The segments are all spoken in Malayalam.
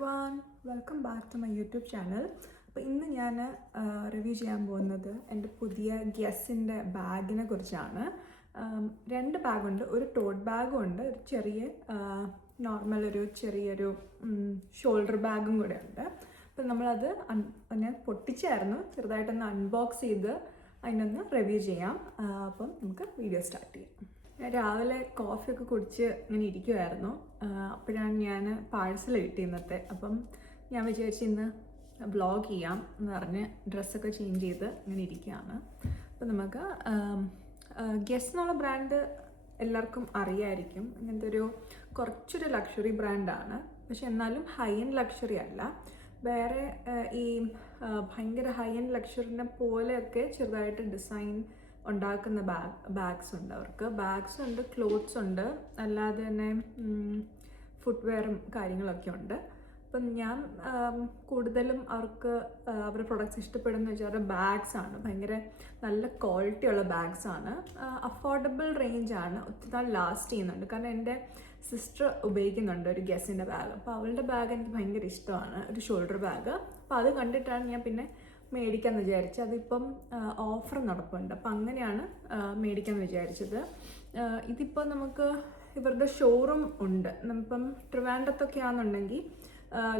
everyone, welcome back to my YouTube channel. അപ്പോൾ ഇന്ന് ഞാൻ റിവ്യൂ ചെയ്യാൻ പോകുന്നത് എൻ്റെ പുതിയ ഗെസ്സിൻ്റെ ബാഗിനെ കുറിച്ചാണ്. രണ്ട് ബാഗുണ്ട്, ഒരു ടോട്ട് ബാഗും ഉണ്ട്, ഒരു ചെറിയ നോർമൽ ഒരു ചെറിയൊരു ഷോൾഡർ ബാഗും കൂടെ ഉണ്ട്. അപ്പം നമ്മളത് ഞാൻ പൊട്ടിച്ചായിരുന്നു, ചെറുതായിട്ടൊന്ന് അൺബോക്സ് ചെയ്ത് അതിനൊന്ന് റിവ്യൂ ചെയ്യാം. അപ്പം നമുക്ക് വീഡിയോ സ്റ്റാർട്ട് ചെയ്യാം. രാവിലെ കോഫിയൊക്കെ കുടിച്ച് ഇങ്ങനെ ഇരിക്കുമായിരുന്നു. അപ്പോഴാണ് ഞാൻ പാഴ്സൽ കിട്ടി ഇന്നത്തെ. അപ്പം ഞാൻ വിചാരിച്ച് ഇന്ന് വ്ളോഗ് ചെയ്യാം എന്ന് പറഞ്ഞ് ഡ്രസ്സൊക്കെ ചേഞ്ച് ചെയ്ത് ഇങ്ങനെ ഇരിക്കുകയാണ്. അപ്പം നമുക്ക് ഗെസ് എന്നുള്ള ബ്രാൻഡ് എല്ലാവർക്കും അറിയായിരിക്കും. ഇങ്ങനത്തെ ഒരു കുറച്ചൊരു ലക്ഷറി ബ്രാൻഡാണ്, പക്ഷെ എന്നാലും ഹൈ എൻഡ് ലക്ഷറി അല്ല. വേറെ ഈ ഭയങ്കര ഹൈ എൻഡ് ലക്ഷറിനെ പോലെയൊക്കെ ചെറുതായിട്ട് ഡിസൈൻ ഉണ്ടാക്കുന്ന ബാഗ്സ് ഉണ്ട്. അവർക്ക് ബാഗ്സ് ഉണ്ട്, ക്ലോത്ത്സ് ഉണ്ട്, അല്ലാതെ തന്നെ ഫുട്വെയറും കാര്യങ്ങളൊക്കെ ഉണ്ട്. അപ്പം ഞാൻ കൂടുതലും അവർക്ക് അവരുടെ പ്രൊഡക്ട്സ് ഇഷ്ടപ്പെടുന്ന വെച്ചാൽ അവരുടെ ബാഗ്സാണ്. ഭയങ്കര നല്ല ക്വാളിറ്റിയുള്ള ബാഗ്സാണ്, അഫോർഡബിൾ റേഞ്ചാണ്, ഒത്തിരി നാൾ ലാസ്റ്റ് ചെയ്യുന്നുണ്ട്. കാരണം എൻ്റെ സിസ്റ്റർ ഉപയോഗിക്കുന്നുണ്ട് ഒരു ഗെസ്സിൻ്റെ ബാഗ്. അപ്പോൾ അവളുടെ ബാഗ് എനിക്ക് ഭയങ്കര ഇഷ്ടമാണ്, ഒരു ഷോൾഡർ ബാഗ്. അപ്പോൾ അത് കണ്ടിട്ടാണ് ഞാൻ പിന്നെ മേടിക്കാമെന്ന് വിചാരിച്ചത്. അതിപ്പം ഓഫർ നടപ്പുണ്ട്, അപ്പം അങ്ങനെയാണ് മേടിക്കാമെന്ന് വിചാരിച്ചത്. ഇതിപ്പോൾ നമുക്ക് ഇവരുടെ ഷോറൂം ഉണ്ട്. ഇപ്പം ട്രിവാൻഡ്രത്തൊക്കെ ആണെന്നുണ്ടെങ്കിൽ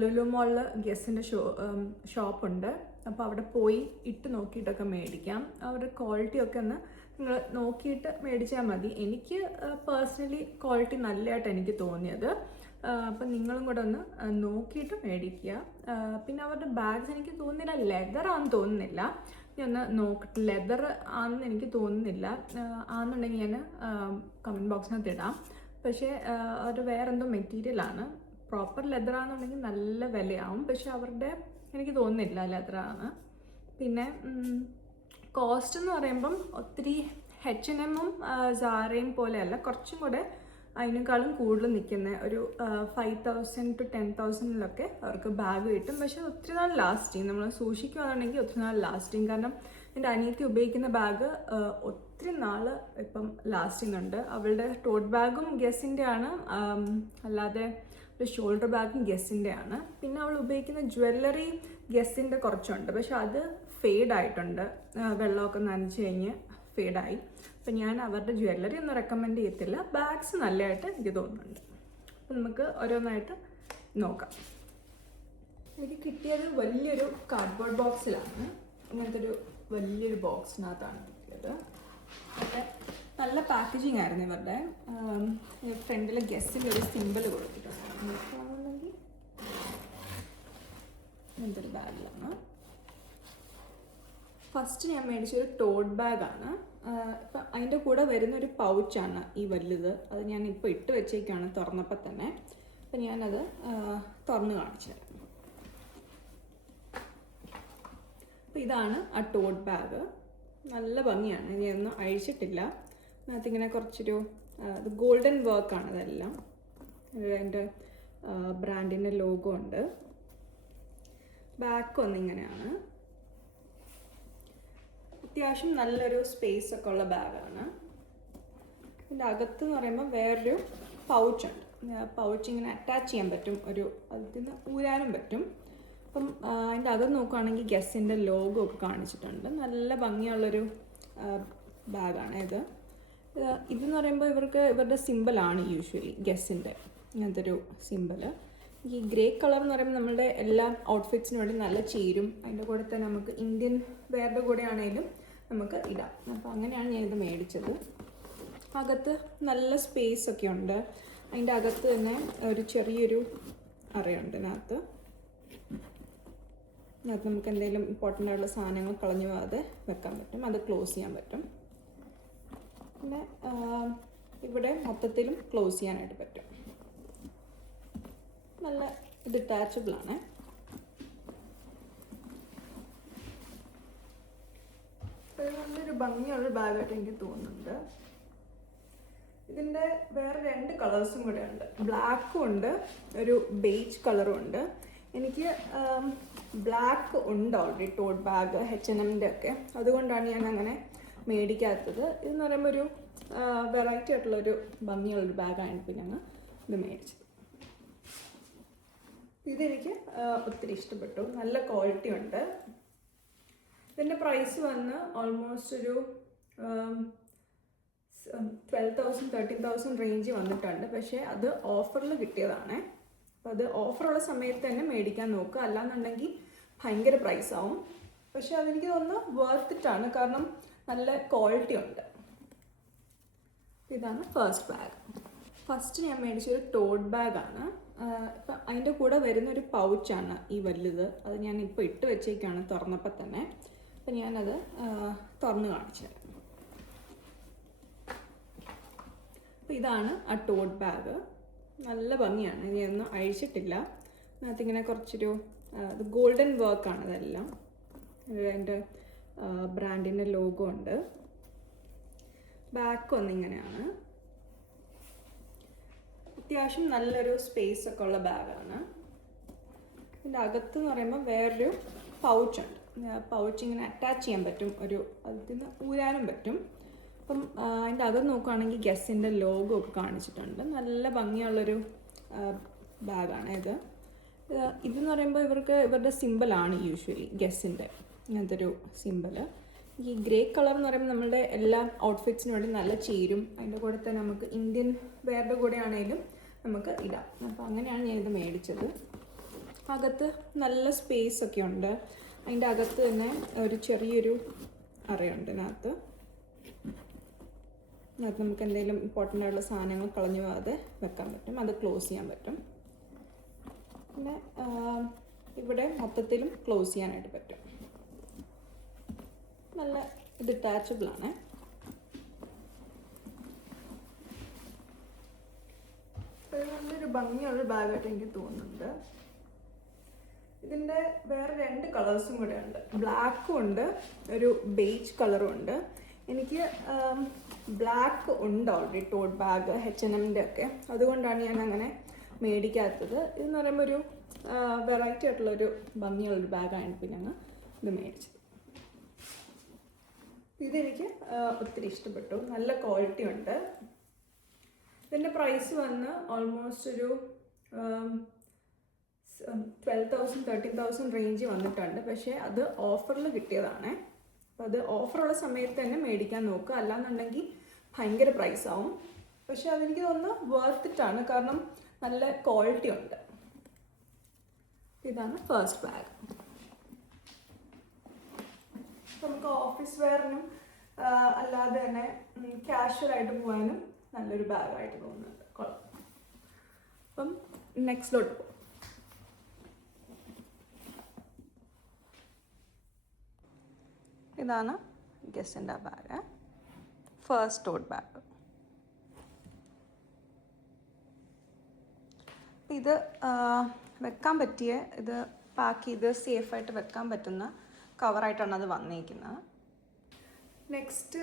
ലുലു മോളിൽ ഗെസ്സിൻ്റെ ഷോപ്പുണ്ട്. അപ്പോൾ അവിടെ പോയി ഇട്ട് നോക്കിയിട്ടൊക്കെ മേടിക്കാം. അവരുടെ ക്വാളിറ്റിയൊക്കെ ഒന്ന് നിങ്ങൾ നോക്കിയിട്ട് മേടിച്ചാൽ മതി. എനിക്ക് പേഴ്സണലി ക്വാളിറ്റി നല്ലതായിട്ട് എനിക്ക് തോന്നിയത്. അപ്പം നിങ്ങളും കൂടെ ഒന്ന് നോക്കിയിട്ട് മേടിക്കുക. പിന്നെ അവരുടെ ബാഗ്സ് എനിക്ക് തോന്നുന്നില്ല ലെതർ ആണെന്ന് തോന്നുന്നില്ല. ഞാൻ ഒന്ന് നോക്കട്ടെ, ലെതർ ആണെന്ന് എനിക്ക് തോന്നുന്നില്ല. ആണെന്നുണ്ടെങ്കിൽ ഞാൻ കമൻറ്റ് ബോക്സിനകത്ത് ഇടാം. പക്ഷേ അവർ വേറെ എന്തോ മെറ്റീരിയലാണ്. പ്രോപ്പർ ലെതർ ആണെന്നുണ്ടെങ്കിൽ നല്ല വിലയാവും, പക്ഷെ അവരുടെ എനിക്ക് തോന്നുന്നില്ല ലെതറാണ്. പിന്നെ കോസ്റ്റ് എന്ന് പറയുമ്പം ഒത്തിരി H&M-ഉം സാരയും പോലെയല്ല, കുറച്ചും കൂടെ അതിനേക്കാളും കൂടുതൽ നിൽക്കുന്ന ഒരു 5,000 to 10,000 അവർക്ക് ബാഗ് കിട്ടും. പക്ഷേ ഒത്തിരി നാൾ ലാസ്റ്റ് ചെയ്യും, നമ്മൾ സൂക്ഷിക്കുകയാണെന്നുണ്ടെങ്കിൽ ഒത്തിരി നാൾ ലാസ്റ്റ് ചെയ്യും. കാരണം എൻ്റെ അനിയത്തി ഉപയോഗിക്കുന്ന ബാഗ് ഒത്തിരി നാൾ ഇപ്പം ലാസ്റ്റ് ചെയ്യുന്നുണ്ട്. അവളുടെ ടോട്ട് ബാഗും ഗെസ്സിൻ്റെ ആണ്, അല്ലാതെ ഒരു ഷോൾഡർ ബാഗും ഗെസ്സിൻ്റെ ആണ്. പിന്നെ അവൾ ഉപയോഗിക്കുന്ന ജ്വല്ലറി ഗെസ്സിൻ്റെ കുറച്ചുണ്ട്, പക്ഷെ അത് ഫെയ്ഡായിട്ടുണ്ട്, വെള്ളമൊക്കെ നനച്ച് കഴിഞ്ഞ് ഫെയ്ഡായി. അപ്പം ഞാൻ അവരുടെ ജ്വല്ലറി ഒന്നും റെക്കമെൻഡ് ചെയ്യത്തില്ല. ബാഗ്സ് നല്ലതായിട്ട് എനിക്ക് തോന്നുന്നുണ്ട്. അപ്പം നമുക്ക് ഓരോന്നായിട്ട് നോക്കാം. എനിക്ക് കിട്ടിയത് വലിയൊരു കാർഡ്ബോർഡ് ബോക്സിലാണ്. ഇങ്ങനത്തെ ഒരു വലിയൊരു ബോക്സിനകത്താണ് കിട്ടിയത്. ഒക്കെ നല്ല പാക്കേജിങ് ആയിരുന്നു ഇവരുടെ. ഫ്രണ്ടിൽ ഗെസ്സിൻ്റെ ഒരു സിമ്പിൾ കൊടുത്തിട്ടുണ്ട്. നോക്കുകയാണെന്നുണ്ടെങ്കിൽ ഇങ്ങനത്തെ ഒരു ബാഗിലാണ്. ഫസ്റ്റ് ഞാൻ മേടിച്ചൊരു ടോട്ട് ബാഗാണ്. ഇപ്പം അതിൻ്റെ കൂടെ വരുന്നൊരു പൗച്ചാണ് ഈ വലുത്. അത് ഞാൻ ഇപ്പോൾ ഇട്ട് വെച്ചേക്കാണ് തുറന്നപ്പോൾ തന്നെ. അപ്പം ഞാനത് തുറന്ന് കാണിച്ചു തരാം. അപ്പോൾ ഇതാണ് ആ ടോട്ട് ബാഗ്. നല്ല ഭംഗിയാണ്, ഇനിയൊന്നും അഴിച്ചിട്ടില്ല. അതിങ്ങനെ കുറച്ചൊരു ഗോൾഡൻ വർക്കാണ് അതെല്ലാം. എൻ്റെ ബ്രാൻഡിൻ്റെ ലോഗോ ഉണ്ട്. ബാക്ക് ഒന്നിങ്ങനെയാണ്. അത്യാവശ്യം നല്ലൊരു സ്പേസ് ഒക്കെ ഉള്ള ബാഗാണ്. ഇതിൻ്റെ അകത്ത് എന്ന് പറയുമ്പോൾ വേറൊരു പൗച്ചുണ്ട്. പൗച്ച് ഇങ്ങനെ അറ്റാച്ച് ചെയ്യാൻ പറ്റും, ഒരു അതിൽ നിന്ന് ഊരാനും പറ്റും. അപ്പം അതിൻ്റെ അകത്ത് നോക്കുകയാണെങ്കിൽ ഗെസ്സിൻ്റെ ലോഗോ ഒക്കെ കാണിച്ചിട്ടുണ്ട്. നല്ല ഭംഗിയുള്ളൊരു ബാഗാണ് ഇത്. ഇതെന്ന് പറയുമ്പോൾ ഇവരുടെ സിമ്പിളാണ് യൂഷ്വലി ഗെസ്സിൻ്റെ ഇങ്ങനത്തെ ഒരു സിമ്പിള്. ഈ ഗ്രേ കളർ എന്ന് പറയുമ്പോൾ നമ്മളുടെ എല്ലാ ഔട്ട്ഫിറ്റ്സിനും വേണ്ടി നല്ല ചേരും. അതിൻ്റെ കൂടെ തന്നെ നമുക്ക് ഇന്ത്യൻ വെയറുടെ കൂടെ ആണെങ്കിലും നമുക്ക് ഇടാം. അപ്പോൾ അങ്ങനെയാണ് ഞാനിത് മേടിച്ചത്. അകത്ത് നല്ല സ്പേസ് ഒക്കെ ഉണ്ട്. അതിൻ്റെ അകത്ത് തന്നെ ഒരു ചെറിയൊരു അറയുണ്ട്. ഇതിനകത്ത് നമുക്ക് എന്തെങ്കിലും ഇമ്പോർട്ടൻ്റ് ആയിട്ടുള്ള സാധനങ്ങൾ കളഞ്ഞു പോകാതെ വെക്കാൻ പറ്റും, അത് ക്ലോസ് ചെയ്യാൻ പറ്റും. പിന്നെ ഇവിടെ മൊത്തത്തിലും ക്ലോസ് ചെയ്യാനായിട്ട് പറ്റും. നല്ല ഡിറ്റാച്ചബിളാണ്. നല്ലൊരു ഭംഗിയുള്ള ബാഗായിട്ട് എനിക്ക് തോന്നുന്നുണ്ട്. ഇതിൻ്റെ വേറെ രണ്ട് കളേഴ്സും കൂടെ ഉണ്ട്. ബ്ലാക്കും ഉണ്ട്, ഒരു ബേജ് കളറും ഉണ്ട്. എനിക്ക് ബ്ലാക്ക് ഉണ്ട് ഓൾറെഡി ടോട്ട് ബാഗ് H&M-ൻ്റെ ഒക്കെ, അതുകൊണ്ടാണ് ഞാൻ അങ്ങനെ മേടിക്കാത്തത്. ഇതെന്ന് പറയുമ്പോൾ ഒരു വെറൈറ്റി ആയിട്ടുള്ളൊരു ഭംഗിയുള്ളൊരു ബാഗാണ് പിന്നെ ഇത് മേടിച്ചത്. ഇതെനിക്ക് ഒത്തിരി ഇഷ്ടപ്പെട്ടു, നല്ല ക്വാളിറ്റി ഉണ്ട്. ഇതിൻ്റെ പ്രൈസ് വന്ന് ഓൾമോസ്റ്റ് ഒരു 12,000-13,000 റേഞ്ച് വന്നിട്ടുണ്ട്. പക്ഷേ അത് ഓഫറിൽ കിട്ടിയതാണ്. അപ്പോൾ അത് ഓഫറുള്ള സമയത്ത് തന്നെ മേടിക്കാൻ നോക്കുക, അല്ലാന്നുണ്ടെങ്കിൽ ഭയങ്കര പ്രൈസ് ആവും. പക്ഷേ അതെനിക്ക് തോന്നുന്നു വർത്തിട്ടാണ്, കാരണം നല്ല ക്വാളിറ്റി ഉണ്ട്. ഇതാണ് ഫസ്റ്റ് ബാഗ്. ഫസ്റ്റ് ഞാൻ മേടിച്ചൊരു ടോട്ട് ബാഗാണ്. ഇപ്പം അതിൻ്റെ കൂടെ വരുന്നൊരു പൗച്ചാണ് ഈ വലുത്. അത് ഞാൻ ഇപ്പോൾ ഇട്ട് വെച്ചേക്കാണ് തുറന്നപ്പോൾ തന്നെ. അപ്പം ഞാനത് തുറന്ന് കാണിച്ചു തരാം. അപ്പോൾ ഇതാണ് ആ ടോട്ട് ബാഗ്. നല്ല ഭംഗിയാണ്, ഞാനൊന്നും അഴിച്ചിട്ടില്ല. അതിനകത്തിങ്ങനെ കുറച്ചൊരു ഗോൾഡൻ വർക്കാണ് അതെല്ലാം. എൻ്റെ ബ്രാൻഡിൻ്റെ ലോഗോ ഉണ്ട്. ബാക്ക് ഒന്നിങ്ങനെയാണ്. അത്യാവശ്യം നല്ലൊരു സ്പേസ് ഒക്കെ ഉള്ള ബാഗാണ്. ഇതിൻ്റെ അകത്ത് എന്ന് പറയുമ്പോൾ വേറൊരു പൗച്ചുണ്ട്. പൗച്ച് ഇങ്ങനെ അറ്റാച്ച് ചെയ്യാൻ പറ്റും, അതിൽ നിന്ന് ഊരാനും പറ്റും. അപ്പം അതിൻ്റെ അകത്ത് നോക്കുകയാണെങ്കിൽ ഗസ്സിൻ്റെ ലോഗോ ഒക്കെ കാണിച്ചിട്ടുണ്ട്. നല്ല ഭംഗിയുള്ളൊരു ബാഗാണ് ഇത്. ഇതെന്ന് പറയുമ്പോൾ ഇവരുടെ സിമ്പിളാണ് യൂഷ്വലി ഗസ്സിൻ്റെ ഇങ്ങനത്തെ ഒരു സിമ്പിൾ. ഈ ഗ്രേ കളർ എന്ന് പറയുമ്പോൾ നമ്മളുടെ എല്ലാ ഔട്ട്ഫിറ്റ്സിനും വേണ്ടി നല്ല ചേരും. അതിൻ്റെ കൂടെ തന്നെ നമുക്ക് ഇന്ത്യൻ വെയറുടെ കൂടെ ആണെങ്കിലും നമുക്ക് ഇടാം. അപ്പോൾ അങ്ങനെയാണ് ഞാനിത് മേടിച്ചത്. അകത്ത് നല്ല സ്പേസ് ഒക്കെ ഉണ്ട്. അതിൻ്റെ അകത്ത് തന്നെ ഒരു ചെറിയൊരു അറയുണ്ട്. ഇതിനകത്ത് നമുക്ക് എന്തെങ്കിലും ഇമ്പോർട്ടൻ്റ് ആയിട്ടുള്ള സാധനങ്ങൾ കളഞ്ഞു പോകാതെ വെക്കാൻ പറ്റും. അത് ക്ലോസ് ചെയ്യാൻ പറ്റും. പിന്നെ ഇവിടെ മൊത്തത്തിലും ക്ലോസ് ചെയ്യാനായിട്ട് പറ്റും. നല്ല ഡിറ്റാച്ചബിളാണ്. നല്ലൊരു ഭംഗിയുള്ള ബാഗായിട്ട് എനിക്ക് തോന്നുന്നുണ്ട്. ഇതിൻ്റെ വേറെ 2 കളേഴ്സും കൂടെ ഉണ്ട്. ബ്ലാക്കും ഉണ്ട്, ഒരു ബേജ് കളറും ഉണ്ട്. എനിക്ക് ബ്ലാക്ക് ഉണ്ട് ഓൾറെഡി ടോട്ട് ബാഗ് H&Mൻ്റെ ഒക്കെ. അതുകൊണ്ടാണ് ഞാൻ അങ്ങനെ മേടിക്കാത്തത്. ഇതെന്ന് പറയുമ്പോൾ ഒരു വെറൈറ്റി ആയിട്ടുള്ളൊരു ഭംഗിയുള്ളൊരു ബാഗാണ് പിന്നെ ഞാൻ ഇത് മേടിച്ചത്. ഇതെനിക്ക് ഒത്തിരി ഇഷ്ടപ്പെട്ടു, നല്ല ക്വാളിറ്റി ഉണ്ട്. ഇതിൻ്റെ പ്രൈസ് വന്ന് ഓൾമോസ്റ്റ് ഒരു 12,000-13,000 റേഞ്ച് വന്നിട്ടുണ്ട്. പക്ഷേ അത് ഓഫറിൽ കിട്ടിയതാണ്. അപ്പോൾ അത് ഓഫറുള്ള സമയത്ത് തന്നെ മേടിക്കാൻ നോക്കുക, അല്ലാന്നുണ്ടെങ്കിൽ ഭയങ്കര പ്രൈസ് ആവും. പക്ഷേ അതെനിക്ക് തോന്നുന്നു വർത്തിട്ടാണ്, കാരണം നല്ല ക്വാളിറ്റി ഉണ്ട്. ഇതാണ് ഫസ്റ്റ് ബാഗ്. നമുക്ക് ഓഫീസ് വെയറിനും അല്ലാതെ തന്നെ കാഷ്വലായിട്ട് പോകാനും നല്ലൊരു ബാഗായിട്ട് തോന്നുന്നുണ്ട്. കൊള്ളാം. അപ്പം നെക്സ്റ്റിലോട്ട് പോകും. ഇതാണ് ഗസ്സിൻ്റെ ബാഗ്, ഫസ്റ്റ് ടോട്ട് ബാഗ്. ഇത് വെക്കാൻ പറ്റിയ, ഇത് പാക്ക് ചെയ്ത് സേഫായിട്ട് വെക്കാൻ പറ്റുന്ന കവറായിട്ടാണ് അത് വന്നിരിക്കുന്നത്. നെക്സ്റ്റ്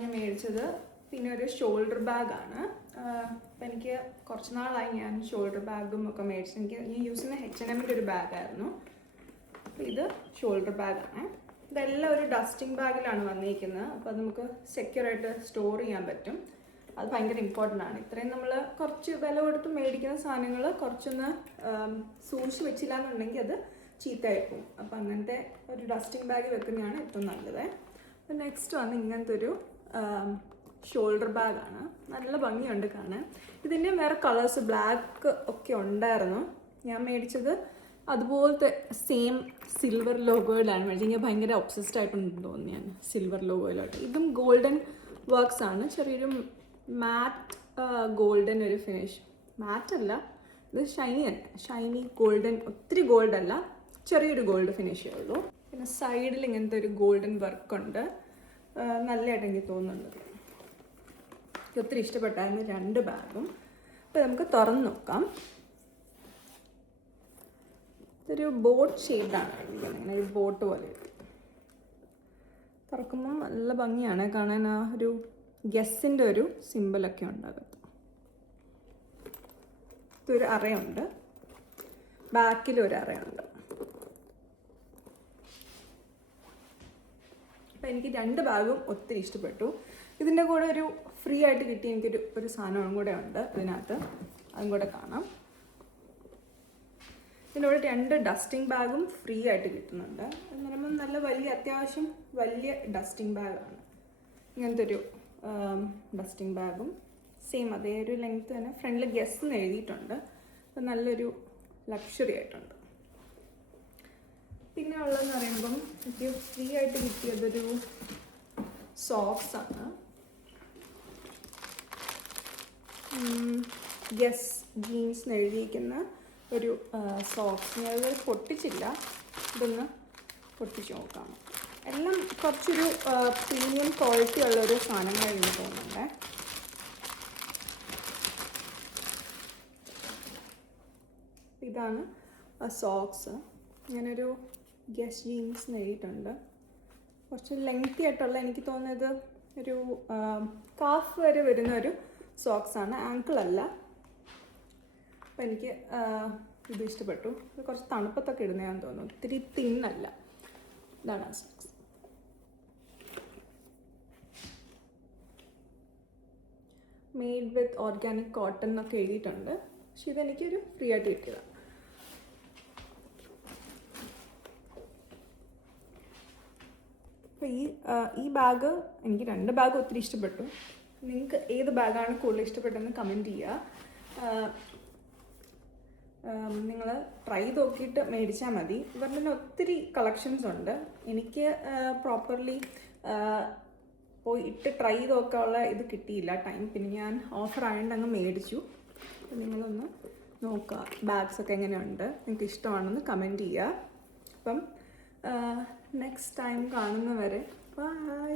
ഞാൻ മേടിച്ചത് പിന്നെ ഒരു ഷോൾഡർ ബാഗാണ്. അപ്പം എനിക്ക് കുറച്ച് നാളായി ഞാൻ ഷോൾഡർ ബാഗും ഒക്കെ മേടിച്ചത്. ഞാൻ യൂസ് ചെയ്യുന്ന H&Mൻ്റെ ഒരു ബാഗായിരുന്നു. അപ്പോൾ ഇത് ഷോൾഡർ ബാഗാണ്. ഇതെല്ലാം ഒരു ഡസ്റ്റിംഗ് ബാഗിലാണ് വന്നിരിക്കുന്നത്. അപ്പോൾ അത് നമുക്ക് സെക്യൂറായിട്ട് സ്റ്റോർ ചെയ്യാൻ പറ്റും. അത് ഭയങ്കര ഇമ്പോർട്ടൻ്റ് ആണ്. ഇത്രയും നമ്മൾ കുറച്ച് വില കൊടുത്ത് മേടിക്കുന്ന സാധനങ്ങൾ കുറച്ചൊന്ന് സൂക്ഷിച്ച് വെച്ചില്ല എന്നുണ്ടെങ്കിൽ അത് ചീത്തയായിപ്പോവും. അപ്പോൾ അങ്ങനത്തെ ഒരു ഡസ്റ്റിംഗ് ബാഗ് വെക്കുന്നതാണ് ഏറ്റവും നല്ലത്. അപ്പോൾ നെക്സ്റ്റ് വന്ന് ഇങ്ങനത്തെ ഒരു ഷോൾഡർ ബാഗാണ്. നല്ല ഭംഗിയുണ്ട് കാണാൻ. ഇതിൻ്റെ വേറെ കളേഴ്സ് ബ്ലാക്ക് ഒക്കെ ഉണ്ടായിരുന്നു. ഞാൻ മേടിച്ചത് അതുപോലത്തെ സെയിം സിൽവർ ലോഗോയിലാണ് മേടിച്ചത്. എനിക്ക് ഭയങ്കര ഒബ്സസ്ഡ് ആയിട്ടുണ്ടെന്ന് തോന്നി ഞാൻ സിൽവർ ലോഗോയിലോട്ട്. ഇതും ഗോൾഡൻ വർക്ക്സ് ആണ്. ചെറിയൊരു മാറ്റ് ഗോൾഡൻ ഒരു ഫിനിഷ്. മാറ്റല്ല, ഇത് ഷൈനി തന്നെ, ഷൈനി ഗോൾഡൻ. ഒത്തിരി ഗോൾഡ് അല്ല, ചെറിയൊരു ഗോൾഡ് ഫിനിഷേ ഉള്ളൂ. പിന്നെ സൈഡിൽ ഇങ്ങനത്തെ ഒരു ഗോൾഡൻ വർക്കുണ്ട്. നല്ലതായിട്ട് എനിക്ക് തോന്നുന്നുണ്ട്. ഒത്തിരി ഇഷ്ടപ്പെട്ടായിരുന്നു 2 ബാഗും. അപ്പോൾ നമുക്ക് തുറന്ന് നോക്കാം. ഇതൊരു ബോട്ട് ഷേപ്ഡാണ്, ഇങ്ങനെ ഒരു ബോട്ട് പോലെ. തുറക്കുമ്പോൾ നല്ല ഭംഗിയാണ് കാണാൻ. ആ ഒരു ഗസ്സിൻ്റെ ഒരു സിമ്പിളൊക്കെ ഉണ്ടാകും. ഇതൊരു അറയുണ്ട്, ബാക്കിലൊരു അറയുണ്ട്. അപ്പോൾ എനിക്ക് 2 ബാഗും ഒത്തിരി ഇഷ്ടപ്പെട്ടു. ഇതിൻ്റെ കൂടെ ഒരു ഫ്രീ ആയിട്ട് കിട്ടിയ എനിക്കൊരു സാധനവും കൂടെ ഉണ്ട് ഇതിനകത്ത്. അതും കൂടെ കാണാം. ഇതിനോട് 2 ഡസ്റ്റിംഗ് ബാഗും ഫ്രീ ആയിട്ട് കിട്ടുന്നുണ്ട്. എന്ന് പറയുമ്പോൾ നല്ല വലിയ, അത്യാവശ്യം വലിയ ഡസ്റ്റിംഗ് ബാഗാണ്. ഇങ്ങനത്തെ ഒരു ഡസ്റ്റിംഗ് ബാഗും സെയിം അതേ ഒരു ലെങ്ത് തന്നെ. ഫ്രണ്ടിൽ ഗെസ് എന്ന് എഴുതിയിട്ടുണ്ട്. അപ്പം നല്ലൊരു ലക്ഷറി ആയിട്ടുണ്ട്. പിന്നെ ഉള്ളതെന്ന് പറയുമ്പം എനിക്ക് ഫ്രീ ആയിട്ട് കിട്ടിയതൊരു സോക്സ് ആണ്. ഗെസ് ജീൻസ് എന്ന് എഴുതിയിരിക്കുന്ന ഒരു സോക്സ്. ഞാനത് പൊട്ടിച്ചില്ല, ഇതൊന്ന് പൊട്ടിച്ച് നോക്കാം. എല്ലാം കുറച്ചൊരു പ്രീമിയം ക്വാളിറ്റി ഉള്ളൊരു സാധനങ്ങളാണെന്ന് തോന്നുന്നുണ്ട്. ഇതാണ് സോക്സ്. ഇങ്ങനൊരു ഗെസ് ജീൻസ് എന്ന് എഴുതിയിട്ടുണ്ട്. കുറച്ച് ലെങ്തി ആയിട്ടുള്ള, എനിക്ക് തോന്നുന്നത് ഒരു കാഫ് വരെ വരുന്ന ഒരു സോക്സാണ്, ആങ്കിളല്ല. അപ്പോൾ എനിക്ക് ഇത് ഇഷ്ടപ്പെട്ടു. ഇത് കുറച്ച് തണുപ്പത്തൊക്കെ ഇടുന്നതാണെന്ന് തോന്നുന്നു, ഒത്തിരി തിന്നല്ല. ഇതാണ് ആ socks. Made with organic cotton എന്നൊക്കെ എഴുതിയിട്ടുണ്ട്. പക്ഷെ ഇതെനിക്കൊരു ഫ്രീ ആയിട്ട് കിട്ടിയതാണ്. അപ്പോൾ ഈ ബാഗ്, എനിക്ക് 2 ബാഗ് ഒത്തിരി ഇഷ്ടപ്പെട്ടു. നിങ്ങൾക്ക് ഏത് ബാഗാണ് കൂടുതൽ ഇഷ്ടപ്പെട്ടതെന്ന് കമൻറ്റ് ചെയ്യുക. നിങ്ങൾ ട്രൈ നോക്കിയിട്ട് മേടിച്ചാൽ മതി. ഇവരുടെ തന്നെ ഒത്തിരി കളക്ഷൻസ് ഉണ്ട്. എനിക്ക് പ്രോപ്പർലി പോയി ഇട്ട് ട്രൈ നോക്കാനുള്ള ഇത് കിട്ടിയില്ല ടൈം. പിന്നെ ഞാൻ ഓഫർ ആയതുകൊണ്ട് അങ്ങ് മേടിച്ചു. അപ്പോൾ നിങ്ങളൊന്ന് നോക്കുക ബാഗ്സൊക്കെ എങ്ങനെയുണ്ട്, നിങ്ങൾക്ക് ഇഷ്ടമാണെന്ന് കമൻറ്റ് ചെയ്യുക. അപ്പം നെക്സ്റ്റ് ടൈം കാണുന്നവരെ ബൈ.